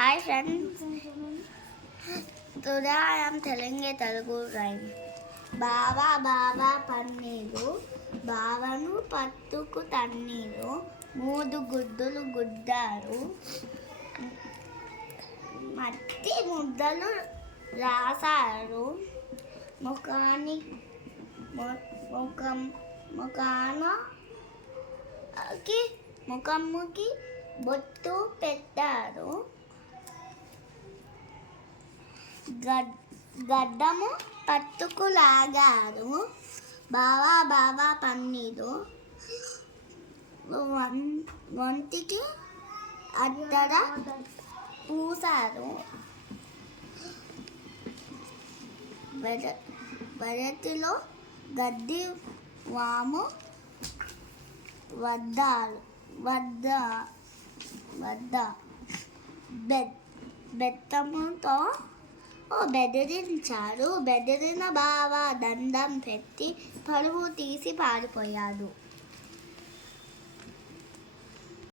Hi friends, today I am telling a Telugu rhyme. బావా బావా పన్నీరు బావను పట్టుకు తన్నీరు మూడు గుడ్డులు గుడ్డారు మట్టి ముద్దలు రాశారు ముఖముకి బొట్టు పెట్టారు గడ్డము పట్టుకు లాగారు బావా బావా పన్నీరు వంటికి అద్దర పూసారు వెరటిలో గడ్డి వాము బెత్తముతో బెదిరించారు బెదిరిన బావ దండం పెట్టి పరువు తీసి పారిపోయాడు.